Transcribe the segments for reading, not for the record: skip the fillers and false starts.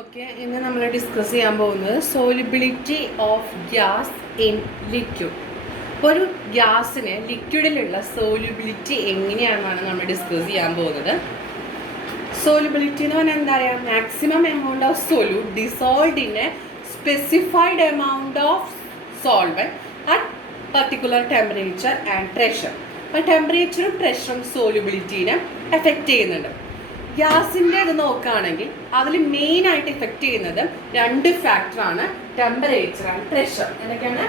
Okay, ഇന്ന് നമ്മൾ discuss ചെയ്യാൻ പോകുന്നത് solubility of gas in liquid. ഒരു ഗ്യാസിന് ലിക്വിഡിലുള്ള സോലിബിലിറ്റി എങ്ങനെയാണെന്നാണ് നമ്മൾ ഡിസ്കസ് ചെയ്യാൻ പോകുന്നത്. സോലിബിലിറ്റി എന്ന് പറഞ്ഞാൽ എന്താ പറയുക, maximum amount of solute dissolved in A specified amount of solvent at particular temperature and pressure. അപ്പോൾ ടെമ്പറേച്ചറും പ്രഷറും സോലിബിലിറ്റീനെ എഫക്റ്റ് ചെയ്യുന്നുണ്ട്. ഗ്യാസിൻ്റെ ഇത് നോക്കുകയാണെങ്കിൽ അതിൽ മെയിനായിട്ട് ഇഫക്റ്റ് ചെയ്യുന്നത് രണ്ട് ഫാക്ടറാണ്, ടെമ്പറേച്ചർ ആൻഡ് പ്രഷർ. എന്തൊക്കെയാണ്?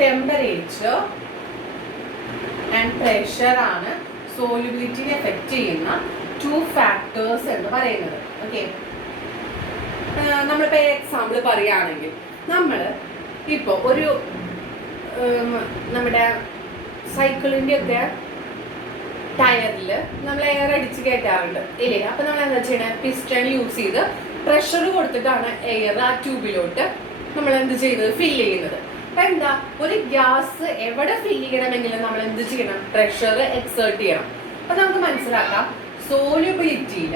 ടെമ്പറേച്ചർ ആൻഡ് പ്രഷർ ആണ് സോലിബിലിറ്റിനെ എഫക്റ്റ് ചെയ്യുന്ന ടു ഫാക്ടേഴ്സ് എന്ന് പറയുന്നത്. ഓക്കെ, നമ്മളിപ്പോൾ എക്സാമ്പിൾ പറയുകയാണെങ്കിൽ നമ്മൾ ഇപ്പോൾ ഒരു നമ്മുടെ സൈക്കിളിൻ്റെ ഒക്കെ ടയറിൽ നമ്മൾ എയർ അടിച്ച് കയറ്റാറുണ്ട് ഇല്ലേ? അപ്പം നമ്മൾ എന്താ ചെയ്യണത്? പിസ്റ്റൺ യൂസ് ചെയ്ത് പ്രഷർ കൊടുത്തിട്ടാണ് എയർ ആ ട്യൂബിലോട്ട് നമ്മൾ എന്ത് ചെയ്യുന്നത്? ഫില്ല് ചെയ്യുന്നത്. അപ്പം എന്താ, ഒരു ഗ്യാസ് എവിടെ ഫില്ല് ചെയ്യണമെങ്കിലും നമ്മൾ എന്ത് ചെയ്യണം? പ്രഷർ എക്സേർട്ട് ചെയ്യണം. അപ്പം നമുക്ക് മനസ്സിലാക്കാം, സോല്യൂബിലിറ്റിയിൽ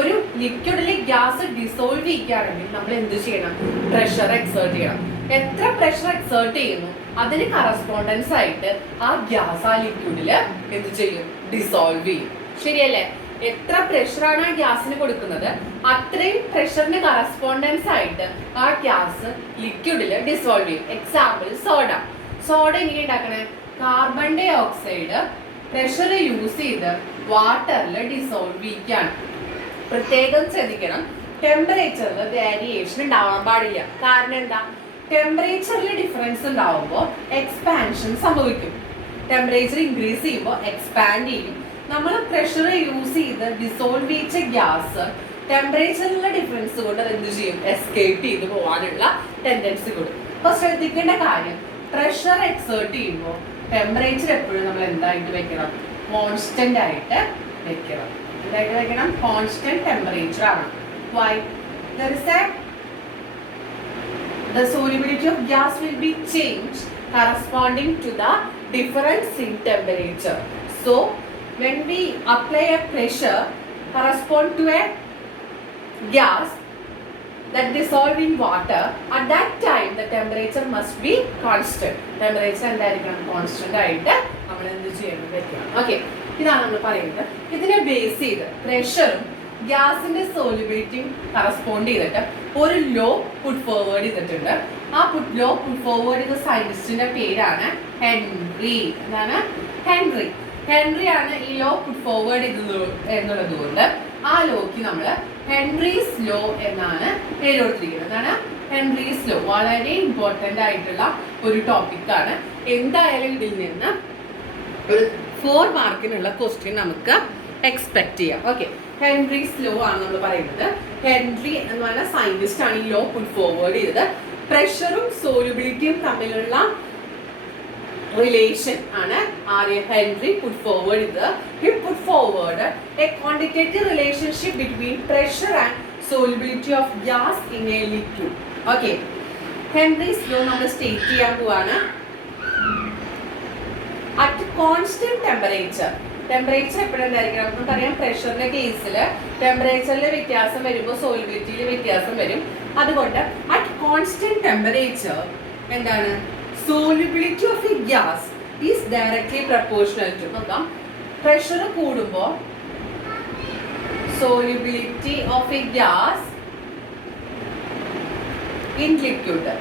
ഒരു ലിക്വിഡിൽ ഗ്യാസ് ഡിസോൾവ് ചെയ്യുകയാണെങ്കിൽ നമ്മൾ എന്ത് ചെയ്യണം? പ്രഷർ എക്സേർട്ട് ചെയ്യണം. എത്ര പ്രഷർ എക്സേർട്ട് ചെയ്യുന്നു അതിന് കറസ്പോണ്ടൻസ് ആയിട്ട് ആ ഗ്യാസ് ആ ലിക്വിഡിൽ എന്ത് ചെയ്യും? ഡിസോൾവ് ചെയ്യും. ശരിയല്ലേ? എത്ര പ്രഷറാണ് ആ ഗ്യാസിന് കൊടുക്കുന്നത് അത്രയും പ്രഷറിന് കറസ്പോണ്ടൻസ് ആയിട്ട് ആ ഗ്യാസ് ലിക്വിഡിൽ ഡിസോൾവ് ചെയ്യും. എക്സാമ്പിൾ സോഡ എങ്ങനെ ഉണ്ടാക്കണേ? Carbon dye oxide pressure use ചെയ്ത് വാട്ടറിൽ ഡിസോൾവ് ചെയ്യിക്കുകയാണ്. പ്രത്യേകം ശ്രദ്ധിക്കണം, ടെമ്പറേച്ചറിൽ വേരിയേഷൻ ഉണ്ടാവാൻ പാടില്ല. കാരണം എന്താ? ടെമ്പറേച്ചറിൽ ഡിഫറൻസ് ഉണ്ടാവുമ്പോൾ എക്സ്പാൻഷൻ സംഭവിക്കും. ടെമ്പറേച്ചർ ഇൻക്രീസ് ചെയ്യുമ്പോൾ എക്സ്പാൻഡ് ചെയ്യും. നമ്മൾ പ്രഷർ യൂസ് ചെയ്ത് ഡിസോൾവ് ചെയ്ത ഗ്യാസ് ടെമ്പറേച്ചറിലെ ഡിഫറൻസ് കൊണ്ട് അത് എന്ത് ചെയ്യും? എസ്കേപ്പ് ചെയ്ത് പോകാനുള്ള ടെൻഡൻസി കൊടുക്കും. അപ്പോൾ ശ്രദ്ധിക്കേണ്ട കാര്യം, പ്രഷർ എക്സേർട്ട് ചെയ്യുമ്പോൾ ടെമ്പറേച്ചർ എപ്പോഴും നമ്മൾ എന്തായിട്ട് വെക്കണം? കോൺസ്റ്റന്റ് ആയിട്ട് വെക്കണം. എന്തായിട്ട് വെക്കണം? കോൺസ്റ്റന്റ് ടെമ്പറേച്ചർ ആണ്. Y? there is a the solubility of gas will be changed corresponding to the difference in temperature. So when we apply a pressure correspond to a gas that dissolve in water, at that time the temperature must be constant. Temperature എന്തായിരിക്കണം? Constant ആയിട്ട് നമ്മൾ എന്ത് ചെയ്യണം? വെക്കണം. Okay, ഇതാണ് നമ്മൾ പറയുന്നത്. ഇതിനെ ബേസ് ചെയ്ത് പ്രഷറും ഗ്യാസിന്റെ സോലിബിലിറ്റിയും കറസ്പോണ്ട് ചെയ്തിട്ട് ഒരു ലോ പുട്ട് ഫോർവേഡ് ചെയ്തിട്ടുണ്ട്. ആ ലോ പുട്ട് ഫോർവേഡ് ചെയ്ത സയന്റിസ്റ്റിന്റെ പേരാണ് ഹെൻറി. എന്താണ്? ഹെൻറി ആണ് ഈ ലോ പുട്ട് ഫോർവേഡ് ചെയ്തത് എന്നുള്ളത് കൊണ്ട് ആ ലോക്ക് നമ്മൾ ഹെൻറീസ് ലോ എന്നാണ് പേര് കൊടുത്തിരിക്കുന്നത്. എന്താണ്? Henry's law. വളരെ ഇമ്പോർട്ടൻ്റ് ആയിട്ടുള്ള ഒരു ടോപ്പിക്കാണ്. എന്തായാലും ഇതിൽ നിന്ന് ഒരു 4 മാർക്കിനുള്ള ക്വസ്റ്റ്യൻ നമുക്ക് എക്സ്പെക്ട് ചെയ്യാം. ഓക്കെ, ഹെൻറീസ് ലോ ആണ് നമ്മൾ പറയുന്നത്. ഹെൻറി എന്ന് പറഞ്ഞ സയന്റിസ്റ്റ് ആണ് ഈ ലോ പുട്ട് ഫോർവേഡ് ചെയ്തത്. പ്രഷറും സോലിബിലിറ്റിയും തമ്മിലുള്ള റിലേഷൻ ആണ് ഹെൻറി പുട്ട് ഫോർവേഡ് ചെയ്തത്. He put forward a quantitative relationship between pressure and solubility of gas in a liquid. Okay, Henry's law നമ്മൾ സ്റ്റേറ്റ് ചെയ്യാൻ പോവാണ്. അറ്റ് കോൺസ്റ്റന്റ് ടെമ്പറേച്ചർ എപ്പോഴുണ്ടായിരിക്കണം? നമുക്കറിയാം, പ്രഷറിന്റെ കേസിൽ ടെമ്പറേച്ചറിൽ വ്യത്യാസം വരുമ്പോൾ സോലിബിലിറ്റിയിൽ വ്യത്യാസം വരും. അതുകൊണ്ട് അറ്റ് കോൺസ്റ്റന്റ് ടെമ്പറേച്ചർ എന്താണ്? Solubility of a gas is directly proportional to. നോക്കാം, പ്രഷർ കൂടുമ്പോൾ solubility of a gas in liquid.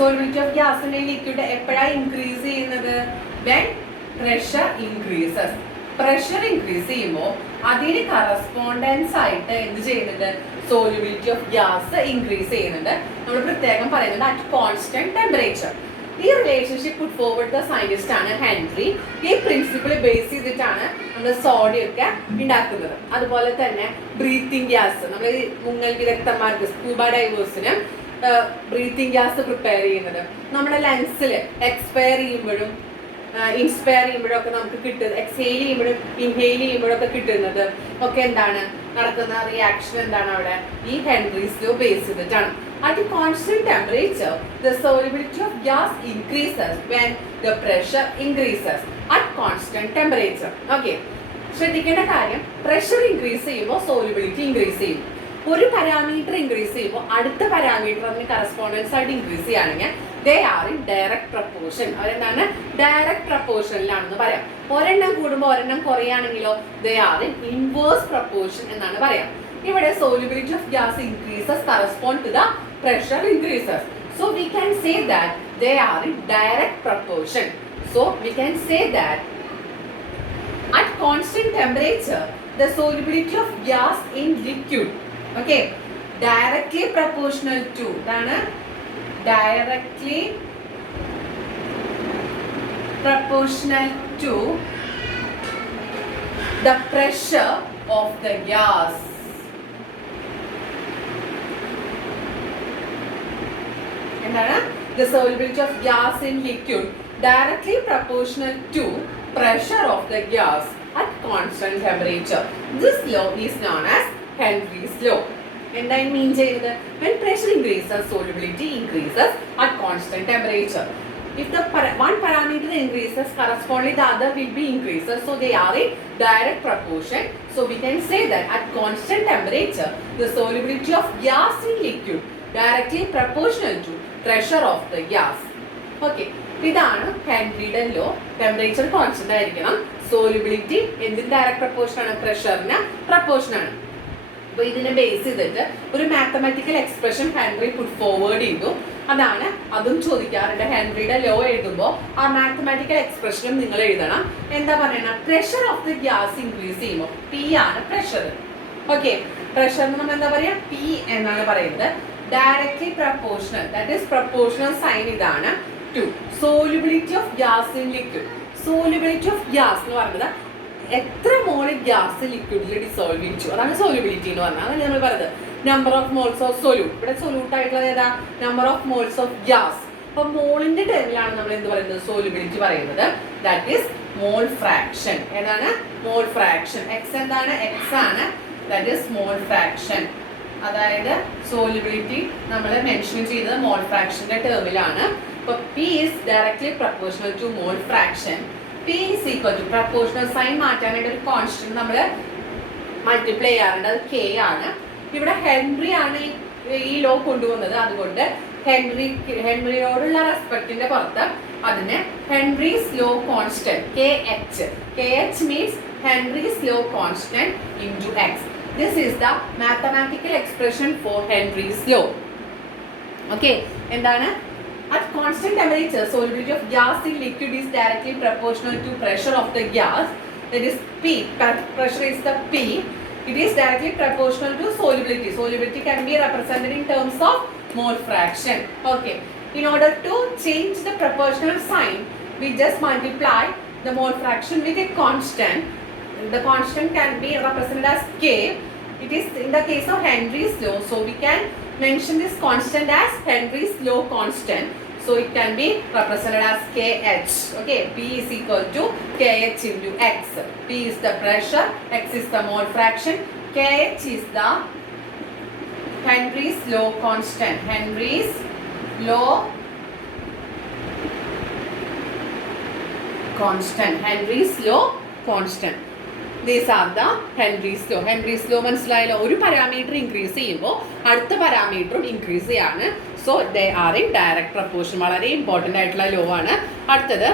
Solubility of ഗ്യാസിന്റെ ലിക്വിഡ് എപ്പോഴാണ് ഇൻക്രീസ് ചെയ്യുന്നത്? When pressure increases. Pressure increase ചെയ്യുമ്പോൾ അതിന് കറസ്പോണ്ടൻസ് ആയിട്ട് എന്ത് ചെയ്യുന്നുണ്ട്? സോലിബിലിറ്റി ഓഫ് ഗ്യാസ് ഇൻക്രീസ് ചെയ്യുന്നുണ്ട്. നമ്മൾ പ്രത്യേകം പറയുന്നത് അറ്റ് കോൺസ്റ്റന്റ് ടെമ്പറേച്ചർ. ഈ relationship put forward the scientist ആണ് ഹെൻറി. ഈ പ്രിൻസിപ്പിൾ ബേസ് ചെയ്തിട്ടാണ് നമ്മൾ സോഡയൊക്കെ ഉണ്ടാക്കുന്നത്. അതുപോലെ തന്നെ ബ്രീത്തിങ് ഗ്യാസ്, നമ്മൾ മുങ്ങൽ വിദഗ്ധന്മാർക്ക്, സ്കൂബ ഡൈവേഴ്സിന് ബ്രീത്തിങ് ഗ്യാസ് പ്രിപ്പയർ ചെയ്യുന്നത്. നമ്മുടെ ലങ്സിൽ എക്സ്പയർ ചെയ്യുമ്പോഴും ഇൻസ്പയർ ചെയ്യുമ്പോഴും ഒക്കെ നമുക്ക് കിട്ടുന്നത്, എക്സെയിൽ ചെയ്യുമ്പോഴും ഇൻഹെയിൽ ചെയ്യുമ്പോഴൊക്കെ കിട്ടുന്നത് ഒക്കെ എന്താണ് നടക്കുന്ന റിയാക്ഷൻ? എന്താണ് അവിടെ? ഈ ഹെൻറീസ് ലോ ബേസ് ചെയ്തിട്ടാണ്. At a constant temperature, the solubility of gas increases when the pressure increases at constant temperature. Okay. ശ്രദ്ധിക്കേണ്ട കാര്യം, പ്രഷർ ഇൻക്രീസ് ചെയ്യുമ്പോൾ സോളിബിലിറ്റി ഇൻക്രീസ് ചെയ്യും. ഒരു പാരാമീറ്റർ ഇൻക്രീസ് ചെയ്യുമ്പോൾ അടുത്ത പാരാമീറ്റർ അതിന് കറസ്പോണ്ടൻസ് ആയിട്ട് ഇൻക്രീസ് ചെയ്യുകയാണെങ്കിൽ they are in direct proportion. അതെന്താണ്? ഡയറക്റ്റ് പ്രപ്പോർഷനിലാണെന്ന് പറയാം. ഒരെണ്ണം കൂടുമ്പോൾ ഒരെണ്ണം കുറയുകയാണെങ്കിലോ they are in inverse proportion എന്നാണ് പറയാം. ഇവിടെ solubility of gas increases correspond to the pressure increases. So we can say that they are in direct proportion. So we can say that at constant temperature the solubility of gas in liquid, okay, directly proportional to directly proportional to the pressure of the gas. The solubility of gas in liquid directly proportional to pressure of the gas at constant temperature. This law is known as Henry's law. And I mean when pressure increases, solubility increases at constant temperature. If the one parameter increases, correspondingly the other will be increases. So they are in direct proportion. So we can say that at constant temperature, the solubility of gas in liquid directly proportional to pressure of the gas. Okay, ഇതാണ് ഹെൻറിയുടെ law. Temperature constant ആയിരിക്കണം, solubility എന്തിന് direct proportion ആണ്? പ്രഷറിന് proportion ആണ്. അപ്പോൾ ഇതിനെ base ചെയ്തിട്ട് ഒരു mathematical expression Henry put forward ചെയ്തു. അതും ചോദിക്കാറുണ്ട്. ഹെൻറിയുടെ ലോ എഴുതുമ്പോൾ ആ മാത്തമാറ്റിക്കൽ എക്സ്പ്രഷനും നിങ്ങൾ എഴുതണം. എന്താ പറയണം? Pressure of the gas increase ചെയ്യുമ്പോൾ പി ആണ് പ്രഷർ. ഓക്കെ, പ്രഷറിന് നമ്മൾ എന്താ പറയുക? പി എന്നാണ് പറയുന്നത്. Directly proportional, that is proportional sign idana to solubility of gas in liquid. Solubility of gas എന്ന് പറയുന്നത് എത്ര മോൾ ഗ്യാസ് ലിക്വിഡിൽ ഡിസോൾവ് ചെയ്യിച്ചു, അതാണ് സോലിബിലിറ്റി എന്ന് പറഞ്ഞാൽ. അതാണ് നമ്മൾ പറയുന്നത് number of moles of solute. ഇവിടെ സൊല്യൂട്ട് ആയിട്ടുള്ളത് ഏതാ? Number of moles of gas. അപ്പൊ മോളിന്റെ ടേമിലാണ് നമ്മൾ എന്ത് പറയുന്നത്? സോലിബിലിറ്റി പറയുന്നത്. That is mole fraction. ഏതാണ്? Mole fraction. എക്സ് എന്താണ്? എക്സ് ആണ്. That is mole fraction. അതായത് സോലിബിലിറ്റി നമ്മൾ മെൻഷൻ ചെയ്തത് മോൾ ഫ്രാക്ഷന്റെ ടേമിലാണ്. അപ്പോൾ P is directly proportional to mole fraction. P is equal to proportional sign മാറ്റാനായിട്ട് ഒരു കോൺസ്റ്റന്റ് നമ്മൾ മൾട്ടിപ്ലൈ ചെയ്യാറുണ്ട്. അത് കെ ആണ്. ഇവിടെ ഹെൻറി ആണ് ഈ ലോ കൊണ്ടുവന്നത്. അതുകൊണ്ട് ഹെൻറിയോടുള്ള റെസ്പെക്റ്റിന്റെ പുറത്ത് അതിന് Henry's law constant KH means Henry's law constant into x. This is the mathematical expression for Henry's law. Okay, എന്താണ്? At constant temperature, solubility of gas in liquid is directly proportional to pressure of the gas. That is P. Pressure is the P. It is directly proportional to solubility. Solubility can be represented in terms of mole fraction. Okay. In order to change the proportional sign, we just multiply the mole fraction with a constant. The constant can be represented as K. It is in the case of Henry's law, so we can mention this constant as Henry's law constant. So it can be represented as KH. Okay, P is equal to KH into X. P is the pressure, X is the mole fraction, KH is the Henry's law constant. Henry's law constant. Henry's law constant. These are the Henry's law. Henry's law മനസ്സിലായല്ലോ. ഒരു parameter increase ചെയ്യുമ്പോൾ അടുത്ത പാരാമീറ്ററും increase ചെയ്യാണ്. So they are in direct proportion. വളരെ important ആയിട്ടുള്ള law ആണ്. അടുത്തത്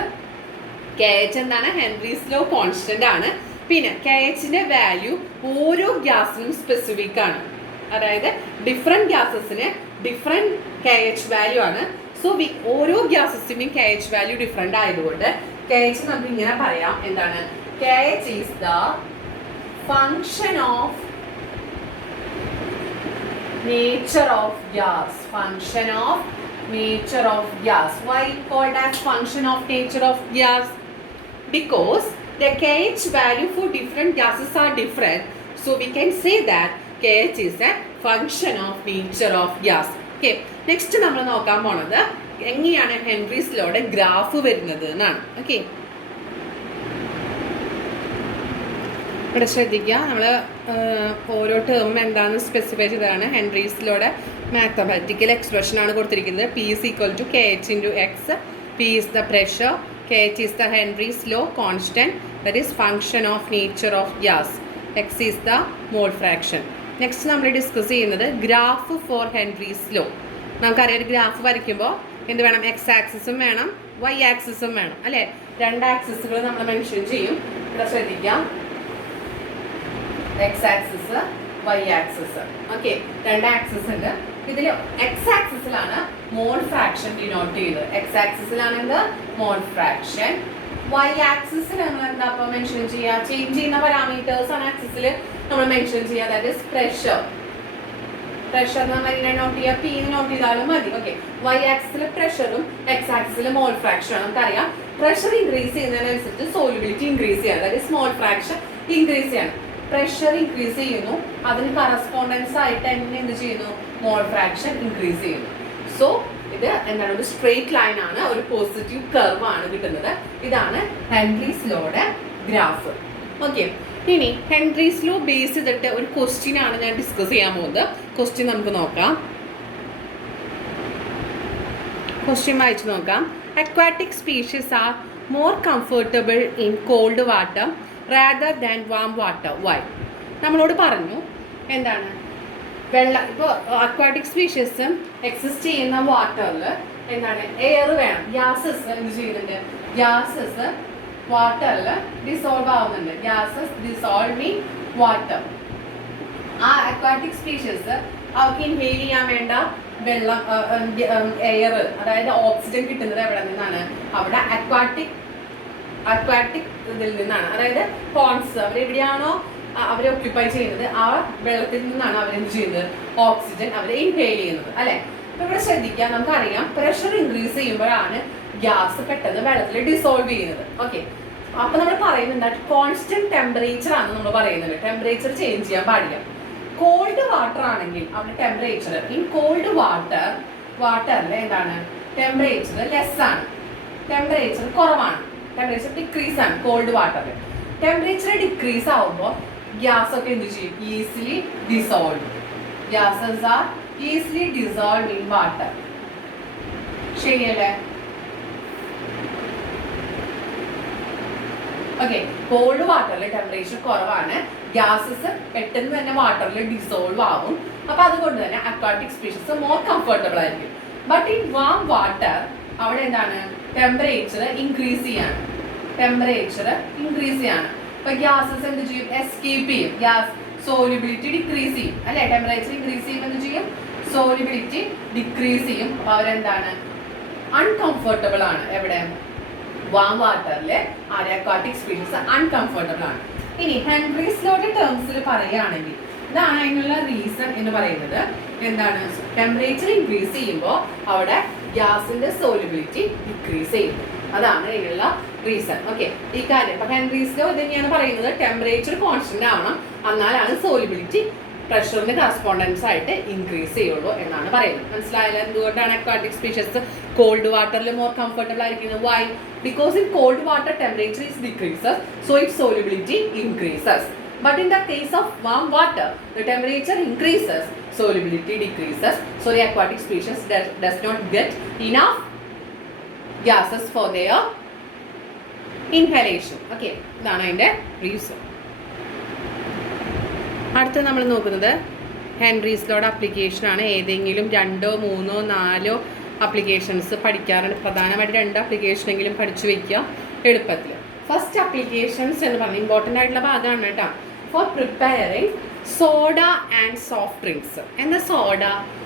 KH എന്താണ്? ഹെൻറീസ് ലോ കോൺസ്റ്റന്റ് ആണ്. പിന്നെ KHന്റെ വാല്യൂ ഓരോ ഗ്യാസിനും സ്പെസിഫിക് ആണ്. അതായത് ഡിഫറെൻറ്റ് ഗ്യാസസിന് ഡിഫറെൻറ്റ് KH വാല്യൂ ആണ്. സോ ഓരോ ഗ്യാസസിനും KH വാല്യൂ ഡിഫറെൻ്റ് ആയതുകൊണ്ട് KH നമുക്ക് ഇങ്ങനെ പറയാം. എന്താണ്? KH is the function of nature of gas. Function of nature of gas. Why called as function of nature of gas? Because the KH value for different gases are different. So we can say that KH is a function of nature of gas. Okay. Next നമ്മൾ നോക്കാൻ പോണത് എങ്ങനെയാണ് Henry's ലോയുടെ graph വരുന്നത് എന്നാണ്. Okay, ഇവിടെ ശ്രദ്ധിക്കുക. നമ്മൾ ഓരോ ടേമും എന്താണെന്ന് സ്പെസിഫൈ ചെയ്തതാണ്. ഹെൻറീസ് ലോയുടെ മാത്തമാറ്റിക്കൽ എക്സ്പ്രഷൻ ആണ് കൊടുത്തിരിക്കുന്നത്. P is equal to KH into X. P is the pressure, KH is the Henry's law constant, that is function of nature of gas. X is the mole fraction. Next നമ്മൾ discuss ചെയ്യുന്നത് graph four Henry's law. നമുക്കറിയാം ഒരു graph വരയ്ക്കുമ്പോൾ എന്ത് വേണം, X ആക്സിസും വേണം Y ആക്സിസും വേണം അല്ലേ. രണ്ട് ആക്സിസുകൾ നമ്മൾ മെൻഷൻ ചെയ്യും. ഇവിടെ ശ്രദ്ധിക്കാം, X axis Y axis. Okay, രണ്ട് ആക്സിസ് ഉണ്ട്. ഇതിൽ എക്സ് ആക്സിസിലാണ് മോൾ ഫ്രാക്ഷൻ ഡിനോട്ട് ചെയ്തത്. എക്സ് ആക്സിസിലാണ് എന്ത്, മോൾ ഫ്രാക്ഷൻ. വൈ ആക്സിസിൽ നമ്മൾ എന്താ അപ്പോൾ മെൻഷൻ ചെയ്യുക, ചേഞ്ച് ചെയ്യുന്ന പാരാമീറ്റേഴ്സ് ആണ് ആക്സിസിൽ നമ്മൾ മെൻഷൻ ചെയ്യുക. That is pressure. പ്രഷർ നമ്മൾ ഇങ്ങനെ നോട്ട് ചെയ്യുക, പി നോട്ട് ചെയ്താലും മതി. ഓക്കെ, വൈ ആക്സിസിൽ പ്രഷറും എക്സ് ആക്സിസിൽ മോൾ ഫ്രാക്ഷൻ. നമുക്കറിയാം പ്രഷർ ഇൻക്രീസ് ചെയ്യുന്നതിനനുസരിച്ച് സോളിബിലിറ്റി ഇൻക്രീസ് ചെയ്യണം. That is mole fraction increase ചെയ്യണം. പ്രഷർ ഇൻക്രീസ് ചെയ്യുന്നു, അതിന് കറസ്പോണ്ടൻസ് ആയിട്ട് തന്നെ എന്ത് ചെയ്യുന്നു, മോൾ ഫ്രാക്ഷൻ ഇൻക്രീസ് ചെയ്യുന്നു. സോ ഇത് എന്താണ്, ഒരു സ്ട്രെയിറ്റ് ലൈൻ ആണ്, ഒരു പോസിറ്റീവ് കർവ് ആണ് കിട്ടുന്നത്. ഇതാണ് ഹെൻറീസ് ലോയുടെ ഗ്രാഫ്. ഓക്കെ, ഇനി ഹെൻറീസ് ലോ ബേസ് ചെയ്തിട്ട് ഒരു ക്വസ്റ്റ്യൻ ആണ് ഞാൻ ഡിസ്കസ് ചെയ്യാൻ പോകുന്നത്. ക്വസ്റ്റ്യൻ നമുക്ക് നോക്കാം. ക്വസ്റ്റ്യൻ വായിച്ചു നോക്കാം. Aquatic species are more comfortable in cold water rather than warm water. Why? നമ്മളോട് പറഞ്ഞു എന്താണ്, വെള്ളം ഇപ്പോൾ അക്വാറ്റിക് സ്പീഷീസും എക്സിസ്റ്റ് ചെയ്യുന്ന വാട്ടറിൽ എന്താണ്, എയർ വേണം. ഗ്യാസസ് എന്ത് ചെയ്യുന്നുണ്ട്, ഗ്യാസസ് വാട്ടറിൽ ഡിസോൾവ് ആവുന്നുണ്ട്. Gases dissolving water. ആ അക്വാറ്റിക് സ്പീഷീസ് അവർക്ക് ഇൻഹെയിൽ ചെയ്യാൻ വേണ്ട വെള്ളം, എയർ, അതായത് ഓക്സിജൻ കിട്ടുന്നത് എവിടെ നിന്നാണ്, അവിടെ അക്വാറ്റിക് ഇതിൽ നിന്നാണ്. അതായത് പോൺസ് അവരെവിടെയാണോ അവരെ ഒക്യുപ്പൈ ചെയ്യുന്നത് ആ വെള്ളത്തിൽ നിന്നാണ് അവരെന്ത് ചെയ്യുന്നത്, ഓക്സിജൻ അവരെ ഇൻഹെയിൽ ചെയ്യുന്നത് അല്ലെ. അപ്പൊ ഇവിടെ ശ്രദ്ധിക്കാം, നമുക്കറിയാം പ്രഷർ ഇൻക്രീസ് ചെയ്യുമ്പോഴാണ് ഗ്യാസ് പെട്ടെന്ന് വെള്ളത്തിൽ ഡിസോൾവ് ചെയ്യുന്നത്. ഓക്കെ, അപ്പൊ നമ്മൾ പറയുന്നുണ്ട് കോൺസ്റ്റന്റ് ടെമ്പറേച്ചർ ആണ് നമ്മൾ പറയുന്നത്. ടെമ്പറേച്ചർ ചേഞ്ച് ചെയ്യാൻ പാടില്ല. കോൾഡ് വാട്ടർ ആണെങ്കിൽ അവിടെ ടെമ്പറേച്ചർ, ഇൻ കോൾഡ് വാട്ടറിൽ എന്താണ്, ടെമ്പറേച്ചർ ലെസ് ആണ്, ടെമ്പറേച്ചർ കുറവാണ്, ടെമ്പറേച്ചർ ഡിക്രീസ് ആണ് കോൾഡ് വാട്ടറിൽ. ടെമ്പറേച്ചർ ഡിക്രീസ് ആവുമ്പോൾ ഗ്യാസ് ഒക്കെ എന്ത് ചെയ്യും, easily dissolve. Gases R easily dissolve in water. ശരിയല്ലേ? ഓക്കെ, കോൾഡ് വാട്ടറിൽ ടെമ്പറേച്ചർ കുറവാണ്, ഗ്യാസസ് പെട്ടെന്ന് തന്നെ വാട്ടറിൽ ഡിസോൾവ് ആവും. അപ്പൊ അതുകൊണ്ട് തന്നെ അക്വാറ്റിക് സ്പീഷീസ് മോർ കംഫർട്ടബിൾ ആയിരിക്കും. ബട്ട് ഇൻ വാം വാട്ടർ അവിടെ എന്താണ്, ടെമ്പറേച്ചർ ഇൻക്രീസ് ചെയ്യാണ്. അപ്പൊ ഗ്യാസസ് എന്ത് ചെയ്യും, എസ്കേപ്പ് ചെയ്യും. ഗ്യാസ് സോലിബിലിറ്റി ഡിക്രീസ് ചെയ്യും അല്ലെ. ടെമ്പറേച്ചർ ഇൻക്രീസ് ചെയ്യുമ്പോൾ എന്ത് ചെയ്യും, സോലിബിലിറ്റി ഡിക്രീസ് ചെയ്യും. അപ്പൊ അവരെന്താണ്, അൺകംഫർട്ടബിൾ ആണ്. എവിടെ, വാം വാട്ടറിലെ അക്വാറ്റിക് സ്പീഷീസ് അൺകംഫർട്ടബിൾ ആണ്. ഇനി ഹെൻറീസ് ലോയുടെ ടേംസിൽ പറയുകയാണെങ്കിൽ ഇതാണ് അതിനുള്ള റീസൺ എന്ന് പറയുന്നത്. എന്താണ്, ടെമ്പറേച്ചർ ഇൻക്രീസ് ചെയ്യുമ്പോൾ അവിടെ ഗ്യാസിന്റെ സോലിബിലിറ്റി ഡിക്രീസ് ചെയ്യും. അതാണ് അതിനുള്ള റീസൺ. ഓക്കെ, ഈ കാര്യം ഇപ്പൊ ഹെൻറീസ് ലോ ഇത് തന്നെയാണ് പറയുന്നത്, ടെമ്പറേച്ചർ കോൺസ്റ്റന്റ് ആവണം, എന്നാലാണ് സോലിബിലിറ്റി പ്രഷറിന് കറസ്പോണ്ടൻസ് ആയിട്ട് ഇൻക്രീസ് ചെയ്യുള്ളൂ എന്നാണ് പറയുന്നത്. മനസ്സിലായാലും എന്തുകൊണ്ടാണ് അക്വാറ്റിക് സ്പീഷീസ് കോൾഡ് വാട്ടറിൽ മോർ കംഫർട്ടബിൾ ആയിരിക്കുന്നത്? Why? Because in cold water temperature is decreases, so it solubility increases. But in the case of warm water, the temperature increases, solubility decreases, so the aquatic species does not get enough gases for their inhalation. Okay, ഇതാണ് അതിൻ്റെ reason. അടുത്ത നമ്മൾ നോക്കുന്നത് Henry's ലോയുടെ application ആണ്. ഏതെങ്കിലും 2, 3, 4 applications പഠിക്കാറുണ്ട്. പ്രധാനമായിട്ട് 2 അപ്ലിക്കേഷനെങ്കിലും പഠിച്ചു വയ്ക്കുക എളുപ്പത്തിൽ. ഫസ്റ്റ് അപ്ലിക്കേഷൻസ് എന്ന് പറഞ്ഞാൽ ഇമ്പോർട്ടൻ്റ് ആയിട്ടുള്ള ഭാഗമാണ് കേട്ടോ. For preparing soda and soft drinks. എന്താ സോഡ?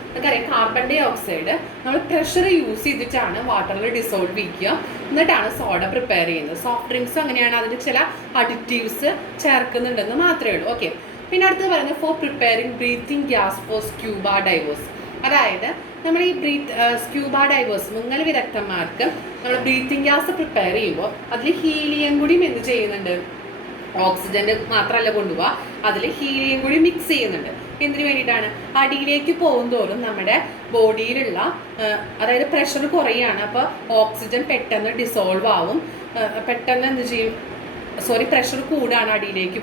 നമുക്കറിയാം കാർബൺ ഡൈ ഓക്സൈഡ് നമ്മൾ പ്രഷർ യൂസ് ചെയ്തിട്ടാണ് വാട്ടറിൽ ഡിസോൾവ് ചെയ്യുക, എന്നിട്ടാണ് സോഡ പ്രിപ്പയർ ചെയ്യുന്നത്. സോഫ്റ്റ് ഡ്രിങ്ക്സും അങ്ങനെയാണ്, അതിൽ ചില അഡിറ്റീവ്സ് ചേർക്കുന്നുണ്ടെന്ന് മാത്രമേ ഉള്ളൂ. ഓക്കെ, പിന്നെ അടുത്ത് പറയുന്നത് for preparing breathing gas for scuba divers. അതായത് നമ്മൾ ഈ സ്ക്യൂബ ഡൈവേഴ്സ് മുങ്ങൽ വിദഗ്ധന്മാർക്ക് നമ്മൾ ബ്രീത്തിങ് ഗ്യാസ് പ്രിപ്പയർ ചെയ്യുമ്പോൾ അതിൽ ഹീലിയം കൂടി എന്ത് ചെയ്യുന്നുണ്ട്, ഓക്സിജൻ്റെ മാത്രമല്ല കൊണ്ടുപോവുക, അതിൽ ഹീലിയം കൂടി മിക്സ് ചെയ്യുന്നുണ്ട്. എന്തിനു വേണ്ടിയിട്ടാണ്? അടിയിലേക്ക് പോകുന്തോറും നമ്മുടെ ബോഡിയിലുള്ള അതായത് പ്രഷർ കുറയുകയാണ്. അപ്പോൾ ഓക്സിജൻ പെട്ടെന്ന് ഡിസോൾവ് ആവും, പെട്ടെന്ന് എന്ത് ചെയ്യും, പ്രഷർ കൂടാണ് അടിയിലേക്ക്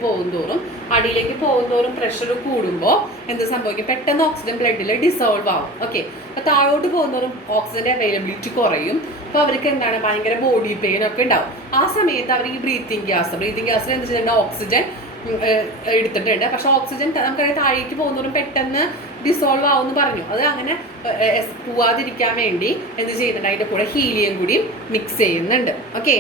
പോകുന്തോറും പ്രഷർ കൂടുമ്പോൾ എന്ത് സംഭവിക്കും, പെട്ടെന്ന് ഓക്സിജൻ ബ്ലഡിൽ ഡിസോൾവ് ആവും. ഓക്കെ, അപ്പോൾ താഴോട്ട് പോകുന്നതോറും ഓക്സിജന്റെ അവൈലബിലിറ്റി കുറയും. അപ്പോൾ അവർക്ക് എന്താണ്, ഭയങ്കര ബോഡി പെയിൻ ഒക്കെ ഉണ്ടാവും. ആ സമയത്ത് അവർ ഈ ബ്രീത്തിങ് ഗ്യാസിൽ എന്ത് ചെയ്യുന്നുണ്ട്, ഓക്സിജൻ എടുത്തിട്ടുണ്ട്. പക്ഷെ ഓക്സിജൻ നമുക്കറിയാം താഴേക്ക് പോകുന്നതോറും പെട്ടെന്ന് ഡിസോൾവ് ആവുമെന്ന് പറഞ്ഞു. അത് അങ്ങനെ പോവാതിരിക്കാൻ വേണ്ടി എന്ത് ചെയ്യുന്നുണ്ട്, അതിൻ്റെ കൂടെ ഹീലിയം കൂടി മിക്സ് ചെയ്യുന്നുണ്ട്. ഓക്കെ.